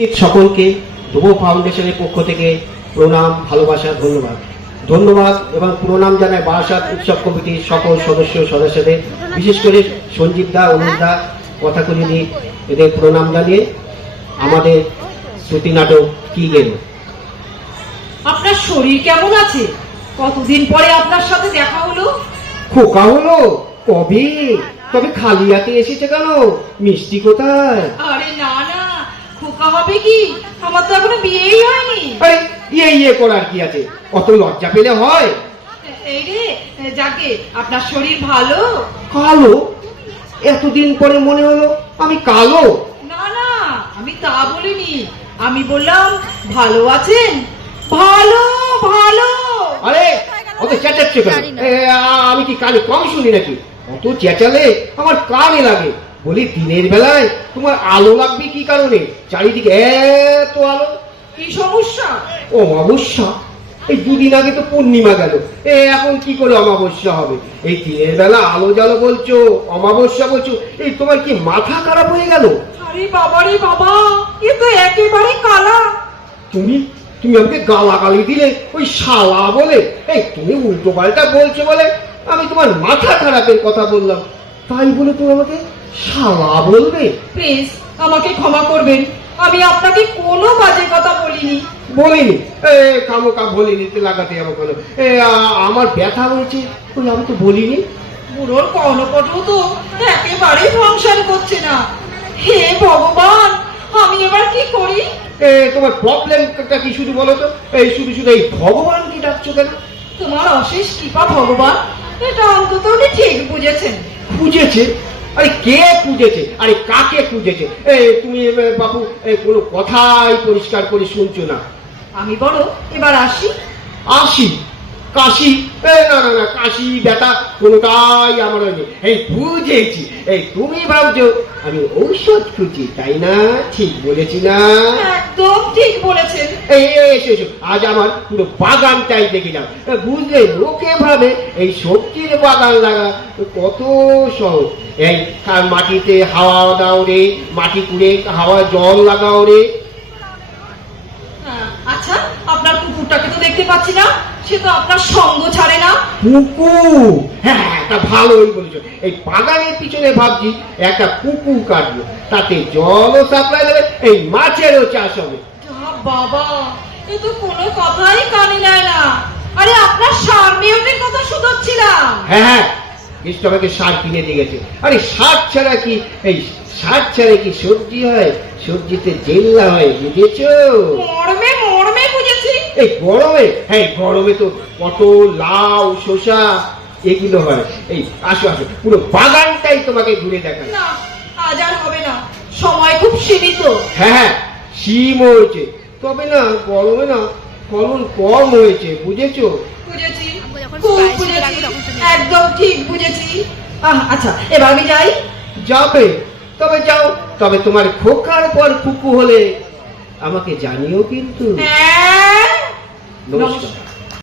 সকলকে ধ্রুব ফাউন্ডেশনের পক্ষ থেকে প্রণাম ভালোবাসা ধন্যবাদ। ধন্যবাদ এবং প্রণাম জানায় বারাসাত উৎসব কমিটির সকল সদস্য সদস্যদের। বিশেষ করে সঞ্জীব দা অনুজ দা কথাকুলিদি এদের প্রণাম জানিয়ে আমাদের শ্রুতি নাটক কি গেল? আপনার শরীর কেমন আছে? কতদিন পরে আপনার সাথে দেখা হলো? খোকা হলো? কবে? তবে খালি হাতে এসেছে কেন? মিষ্টি কোথায়? আরে না না হবে কি? আমার তো এখনও বিয়েই হয়নি। আরে ইয়ে ইয়ে করার কি আছে? অত লজ্জা পেলে হয়। এই রে যাকে আপনার শরীর ভালো? কালো? এতদিন পরে মনে হলো আমি কালো। না না আমি তা বলিনি। আমি বললাম ভালো আছেন? ভালো ভালো। আরে অত চেঁচাচ্ছে কেন? আমি কি কানে কম শুনি নাকি? অত চেঁচালে আমার কানে লাগে। বলি দিনের বেলায় তোমার আলো লাগবে কি কারণে? চারিদিকে এত আলো। কি সমস্যা? ও অমাবস্যা? এই দুদিন আগে তো পূর্ণিমা গেল। এ এখন কি করে অমাবস্যা হবে? এই দিনের বেলা আলো জালো বলছো অমাবস্যা বলছো এই তোমার কি মাথা খারাপ হয়ে গেল? আরে বাবা রে বাবা এ তো একেবারে কালা। তুমি তুমি আমাকে গালাগালি দিলে ওই শালা বলে এই তুমি উল্টো পাল্টা বলছো বলে আমি তোমার মাথা খারাপের কথা বললাম। তাই বলে তুমি আমাকে শালা বলবে? প্লিজ আমাকে ক্ষমা করবেন। আমি আপনাকে কোনো বাজে কথা বলিনি। বলিনি? এ কামোকা বলিনি তো লাগাতে যাব কেন। এ আমার ব্যথা হয়েছে ওই আমি তো বলিনি। বুড়োর কর্ণপটও তো একেবারে ফাংশন করছে না। হে ভগবান আমি এবার কি করি? এ তোমার প্রবলেমটা কি শুধু বলো তো? এই শুধু শুধু এই ভগবানকে ডাকছো কেন? তোমার অশেষ কৃপা ভগবান এটা অন্তত উনি ঠিক বুঝেছেন। খুঁজেছে আরে কে পুজেছে আরে কাকে পুজেছে এ তুমি বাবু কোনো কথাই পরিষ্কার করে শুনছো না। আমি বলো এবার আসি। আসি? কাশি? না না না কাশি ব্যথা কোনোটাই আমার হয়নি। এই বুঝেছি এই তুমি ভাবছ আমি ঔষধ খুঁজি তাই না? ঠিক বলেছি না? একদম ঠিক বলেছেন। এই এসো এসো আজ আমার পুরো বাগানটাই বুঝলে লোকে ভাবে এই সবজির বাগান লাগা কত সহজ। এই মাটিতে হাওয়া দাও রে মাটি কুড়ে হাওয়া জল লাগাও রে। আচ্ছা আপনার কুকুরটাকে তো দেখতে পাচ্ছি না। সে তো আপনার সঙ্গ ছাড়ে না? পুকুর হ্যাঁ তা ভালোই বলেছ। এই বাগানের পিছনে ভাবছি একটা কাটবো। তাতে জলও সাপ্লাই দেবে এই মাছেরও চাষ হবে। বাবা এ তো কোনো কথাই কানে নেয় না। আরে আপনার সার মেয়নের কথা শুধাচ্ছিলাম। হ্যাঁ হ্যাঁ আমাকে সার কিনে দিয়ে গেছে। আরে সার ছাড়া কি এই সার ছাড়া কি সবজি হয়? সবজিতে জেল্লা হয় বুঝেছি? এই গরমে হ্যাঁ গরমে তো পটল লাউ শসা এগুলো হয়। এই আসো আসো পুরো বাগানটাই তোমাকে ঘুরে দেখায় না আজ আর হবে না। সময় খুব সীমিত। হ্যাঁ হ্যাঁ শিম হয়েছে। তবে না গরমে না ফলন কম হয়েছে বুঝেছ? একদম ঠিক বুঝেছি। আচ্ছা এবার আমি যাই। যাবে। তবে যাও তবে তোমার খোকার পর কুকু হলে আমাকে জানিও কিন্তু। হ্যাঁ Noska.